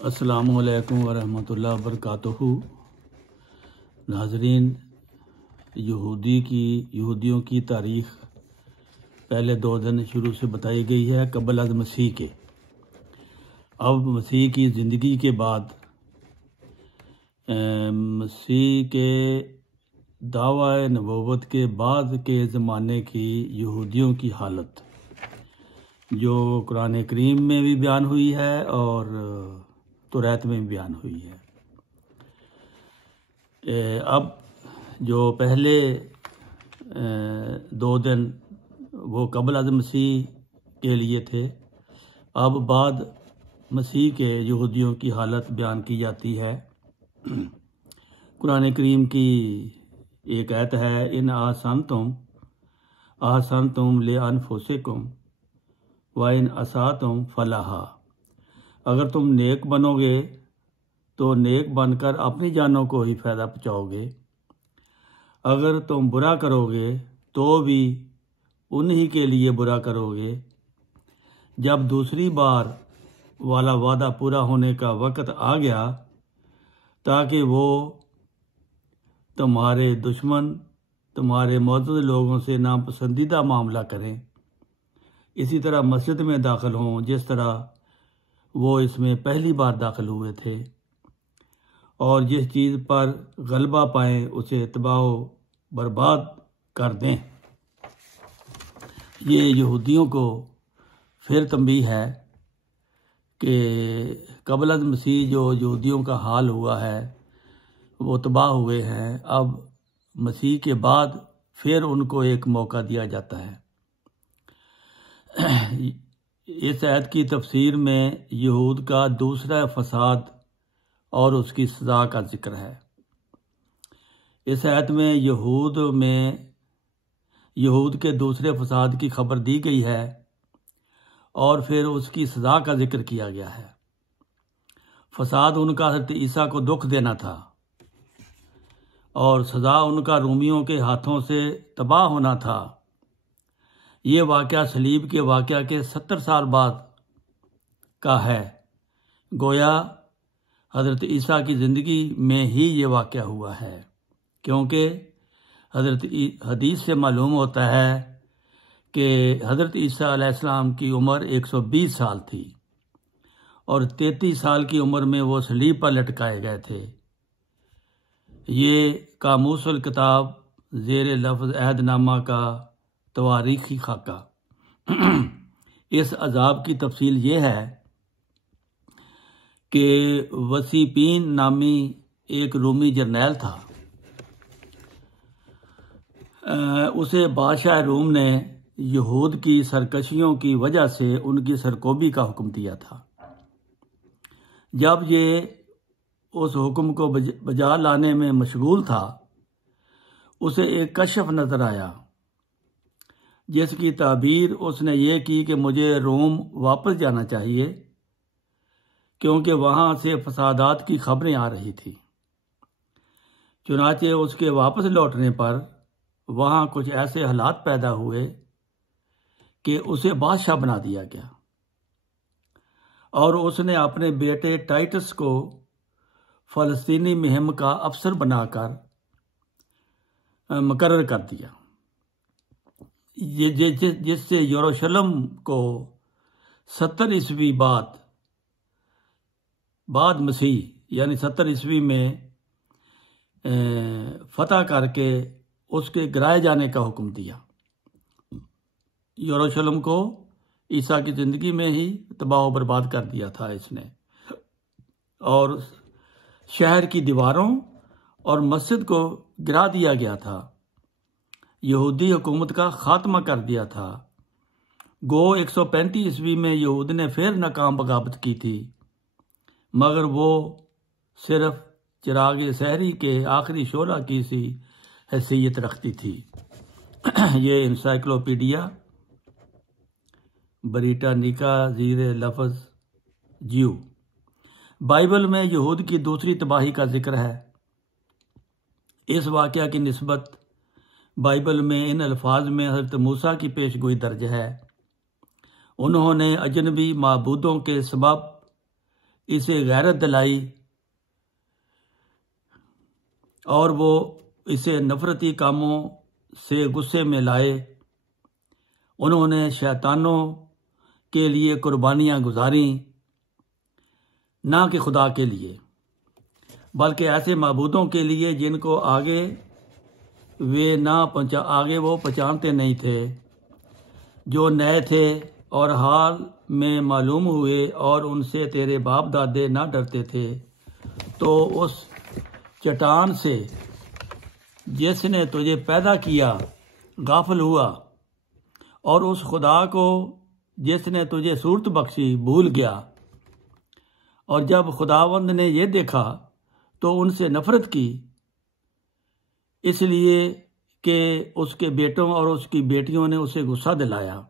अस्सलामुअलैकुम वरहमतुल्लाहि वबरकातुहू। नाजरीन, यहूदियों की तारीख़ पहले 2 दिन शुरू से बताई गई है क़ब्ल अज़ मसीह के। अब मसीह की ज़िंदगी के बाद मसीह के दावा नबूवत के बाद के ज़माने की यहूदियों की हालत जो कुरान करीम में भी बयान हुई है और तौरात में भी बयान हुई है। अब जो पहले 2 दिन वो क़ब्ल अज़ मसीह के लिए थे, अब बाद मसीह के यहूदियों की हालत बयान की जाती है। कुरान करीम की एक आयत है, इन आसनतुम ले अनफुसिकुम व इन असातुम फलाहा। अगर तुम नेक बनोगे तो नेक बनकर अपनी जानों को ही फ़ायदा पहुँचाओगे, अगर तुम बुरा करोगे तो भी उन्हीं के लिए बुरा करोगे। जब दूसरी बार वाला वादा पूरा होने का वक़्त आ गया ताकि वो तुम्हारे दुश्मन तुम्हारे मौजूद लोगों से नापसंदीदा मामला करें, इसी तरह मस्जिद में दाखिल हों जिस तरह वो इसमें पहली बार दाखिल हुए थे, और जिस चीज़ पर गलबा पाएँ उसे तबाह बर्बाद कर दें। ये यहूदियों को फिर तंबीह है कि क़ब्ल अज़ मसीह जो यहूदियों का हाल हुआ है वो तबाह हुए हैं। अब मसीह के बाद फिर उनको एक मौका दिया जाता है। इस आयत की तफसीर में यहूद का दूसरा फसाद और उसकी सज़ा का जिक्र है। इस आयत में यहूद के दूसरे फसाद की खबर दी गई है और फिर उसकी सज़ा का जिक्र किया गया है। फसाद उनका हज़रत ईसा को दुख देना था और सज़ा उनका रोमियों के हाथों से तबाह होना था। ये वाक़या सलीब के वाक़या के 70 साल बाद का है। गोया हज़रत ईसा की ज़िंदगी में ही ये वाक़या हुआ है, क्योंकि हदीस से मालूम होता है कि हज़रत ईसा अलैहिस्सलाम की उम्र 120 साल थी और 33 साल की उम्र में वो सलीब पर लटकाए गए थे। ये कामूसुल किताब ज़ेर लफ्ज़ अहदनामा का तवारीख़ी खाका। इस अजाब की तफसील ये है कि वसीपीन नामी एक रूमी जर्नैल था। उसे बादशाह रूम ने यहूद की सरकशियों की वजह से उनकी सरकोबी का हुक्म दिया था। जब ये उस हुक्म को बजा लाने में मशगूल था, उसे एक कशफ नजर आया जिसकी ताबीर उसने ये की कि मुझे रोम वापस जाना चाहिए, क्योंकि वहाँ से फसादात की खबरें आ रही थी। चुनाचे उसके वापस लौटने पर वहाँ कुछ ऐसे हालात पैदा हुए कि उसे बादशाह बना दिया गया और उसने अपने बेटे टाइटस को फ़लस्तीनी मुहिम का अफसर बनाकर मुकर्रर कर दिया, जिससे यरूशलेम को 70 ईस्वी बाद मसीह यानी 70 ईस्वी में फतह करके उसके गिराए जाने का हुक्म दिया। यरूशलेम को ईसा की ज़िंदगी में ही तबाह बर्बाद कर दिया था इसने, और शहर की दीवारों और मस्जिद को गिरा दिया गया था। यहूदी हुकूमत का खात्मा कर दिया था। गो 135 ईस्वी में यहूद ने फिर नाकाम बगावत की थी, मगर वो सिर्फ चिराग सहरी के आखिरी शोला की सी हैसियत रखती थी। ये इंसाइक्लोपीडिया ब्रिटानिका ज़ीर लफ्ज़ ज्यू। बाइबल में यहूद की दूसरी तबाही का जिक्र है। इस वाक़या की निस्बत बाइबल में इन अल्फाज में हज़रत मूसा की पेशगोई दर्ज है। उन्होंने अजनबी माबूदों के सबब इसे गैरत दिलाई और वो इसे नफरती कामों से गुस्से में लाए। उन्होंने शैतानों के लिए कुर्बानियां गुजारी, ना कि खुदा के लिए, बल्कि ऐसे माबूदों के लिए जिनको आगे वो पहचानते नहीं थे, जो नए थे और हाल में मालूम हुए और उनसे तेरे बाप दादे ना डरते थे। तो उस चट्टान से जिसने तुझे पैदा किया गाफिल हुआ, और उस खुदा को जिसने तुझे सूरत बख्शी भूल गया। और जब खुदावंद ने यह देखा तो उनसे नफरत की, इसलिए कि उसके बेटों और उसकी बेटियों ने उसे गुस्सा दिलाया।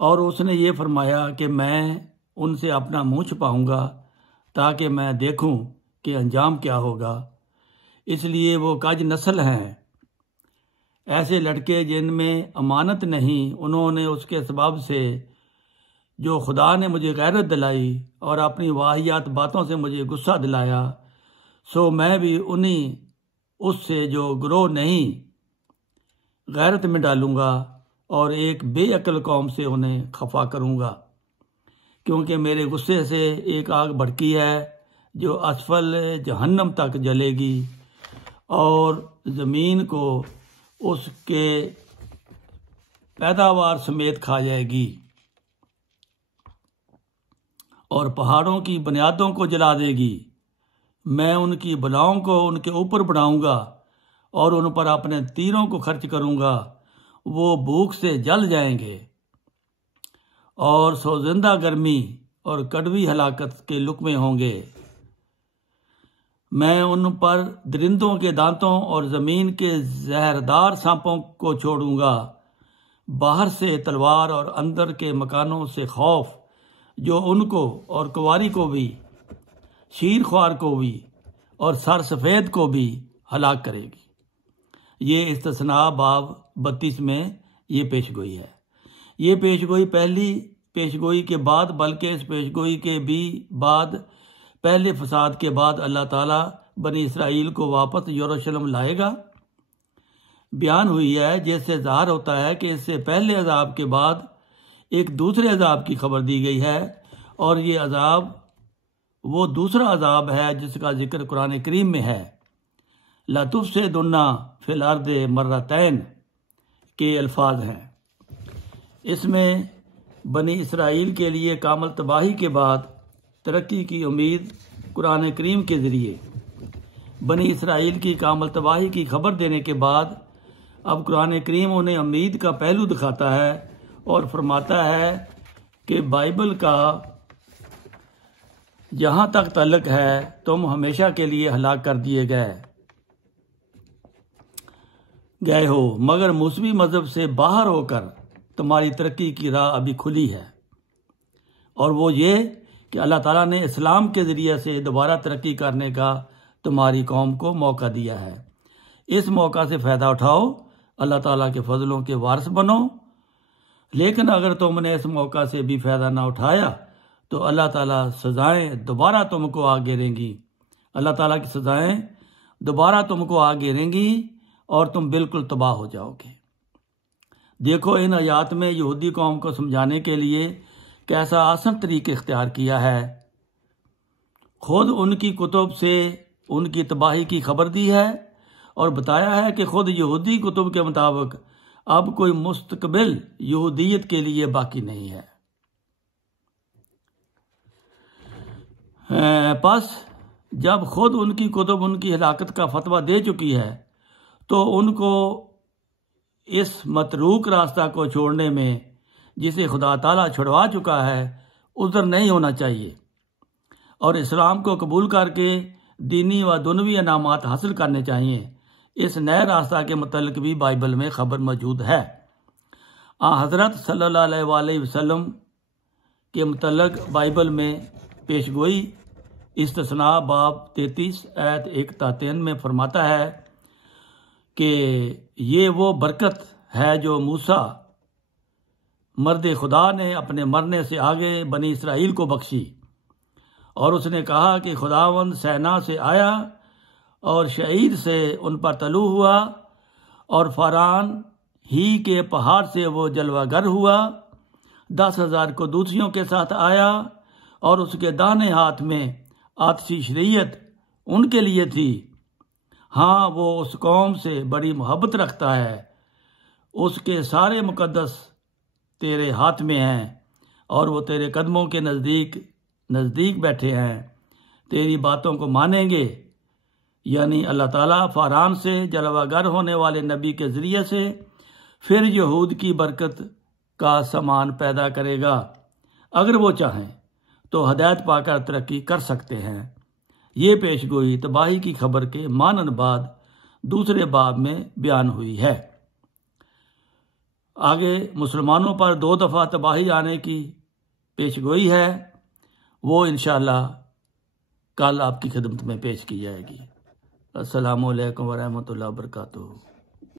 और उसने ये फरमाया कि मैं उनसे अपना मुंह छुपाऊंगा ताकि मैं देखूं कि अंजाम क्या होगा। इसलिए वो कज नस्ल हैं, ऐसे लड़के जिनमें अमानत नहीं। उन्होंने उसके सबब से जो खुदा ने मुझे गैरत दिलाई और अपनी वाहियात बातों से मुझे गुस्सा दिलाया, सो मैं भी उन्हीं उससे जो गिरोह नहीं गैरत में डालूंगा और एक बेअक्ल कौम से उन्हें खफा करूंगा। क्योंकि मेरे गुस्से से एक आग भड़की है जो असफल जहन्नम तक जलेगी और ज़मीन को उसके पैदावार समेत खा जाएगी और पहाड़ों की बुनियादों को जला देगी। मैं उनकी बलाओं को उनके ऊपर बढ़ाऊंगा और उन पर अपने तीरों को खर्च करूंगा। वो भूख से जल जाएंगे और सोजिंदा गर्मी और कड़वी हलाकत के लुकमे होंगे। मैं उन पर दरिंदों के दांतों और जमीन के जहरदार सांपों को छोड़ूंगा। बाहर से तलवार और अंदर के मकानों से खौफ, जो उनको और कुंवारी को भी, शीर ख्वार को भी और सर सफ़ेद को भी हलाक करेगी। ये इस्तिस्ना बाब 32 में ये पेशगोई है। ये पेशगोई पहली पेशगोई के बाद, बल्कि इस पेशगोई के भी बाद, पहले फसाद के बाद अल्लाह ताला बनी इसराइल को वापस यरूशलेम लाएगा बयान हुई है, जिससे ज़ाहिर होता है कि इससे पहले अजाब के बाद एक दूसरे अजाब की खबर दी गई है। और ये अजाब वो दूसरा अजाब है जिसका जिक्र कुरान करीम में है। लतुफ से दुन्ना फिल अर्द मर्रतैन के अल्फाज हैं। इसमें बनी इसराइल के लिए कामल तबाही के बाद तरक्की की उम्मीद कुरान करीम के ज़रिए बनी इसराइल की कामल तबाही की खबर देने के बाद अब कुरान करीम उन्हें उम्मीद का पहलू दिखाता है और फरमाता है कि बाइबल का जहां तक ताल्लुक है तुम हमेशा के लिए हलाक कर दिए गए हो, मगर मूसवी मजहब से बाहर होकर तुम्हारी तरक्की की राह अभी खुली है। और वो ये कि अल्लाह ताला ने इस्लाम के ज़रिए से दोबारा तरक्की करने का तुम्हारी कौम को मौका दिया है। इस मौका से फ़ायदा उठाओ, अल्लाह ताला के फजलों के वारिस बनो। लेकिन अगर तुमने इस मौका से भी फ़ायदा ना उठाया तो अल्लाह ताला सज़ाएं दोबारा तुमको आ घेरेंगी। अल्लाह ताला की सज़ाएं दोबारा तुमको आ घेरेंगी और तुम बिल्कुल तबाह हो जाओगे। देखो, इन आयात में यहूदी कौम को समझाने के लिए कैसा आसान तरीके इख्तियार किया है। खुद उनकी कुतुब से उनकी तबाही की खबर दी है और बताया है कि खुद यहूदी कुतुब के मुताबिक अब कोई मुस्तकबिल यहूदियत के लिए बाकी नहीं है। बस जब खुद उनकी कुतुब उनकी हलाकत का फतवा दे चुकी है तो उनको इस मतरूक रास्ता को छोड़ने में, जिसे खुदा ताला छुड़वा चुका है, उज़्र नहीं होना चाहिए और इस्लाम को कबूल करके दीनी व दुनवी इनामात हासिल करने चाहिए। इस नए रास्ता के मुतल्लिक भी बाइबल में खबर मौजूद है। हज़रत सल्लल्लाहु अलैहि वसल्लम के मुतल्लिक बाइबल में पेशगोई इस्तिस्ना बाब 33 आयत 1-3 में फरमाता है कि ये वो बरकत है जो मूसा मर्द खुदा ने अपने मरने से आगे बनी इसराइल को बख्शी और उसने कहा कि खुदावंद सेना से आया और शहीद से उन पर तलू हुआ और फरान ही के पहाड़ से वो जलवागर हुआ। 10,000 को दूसरियों के साथ आया और उसके दाहिने हाथ में आतिशी शरीयत उनके लिए थी। हाँ, वो उस कौम से बड़ी मोहब्बत रखता है। उसके सारे मुकद्दस तेरे हाथ में हैं और वो तेरे कदमों के नज़दीक बैठे हैं, तेरी बातों को मानेंगे। यानी अल्लाह ताला फरान से जलवागर होने वाले नबी के ज़रिए से फिर यहूद की बरकत का सामान पैदा करेगा। अगर वो चाहें तो हदायत पाकर तरक्की कर सकते हैं। ये पेशगोई तबाही की खबर के मानन बाद दूसरे बाब में बयान हुई है। आगे मुसलमानों पर 2 दफ़ा तबाही आने की पेशगोई है, वो इंशाअल्लाह कल आपकी खिदमत में पेश की जाएगी। अस्सलामु अलैकुम वरहमतुल्लाहि वबरकातुहू।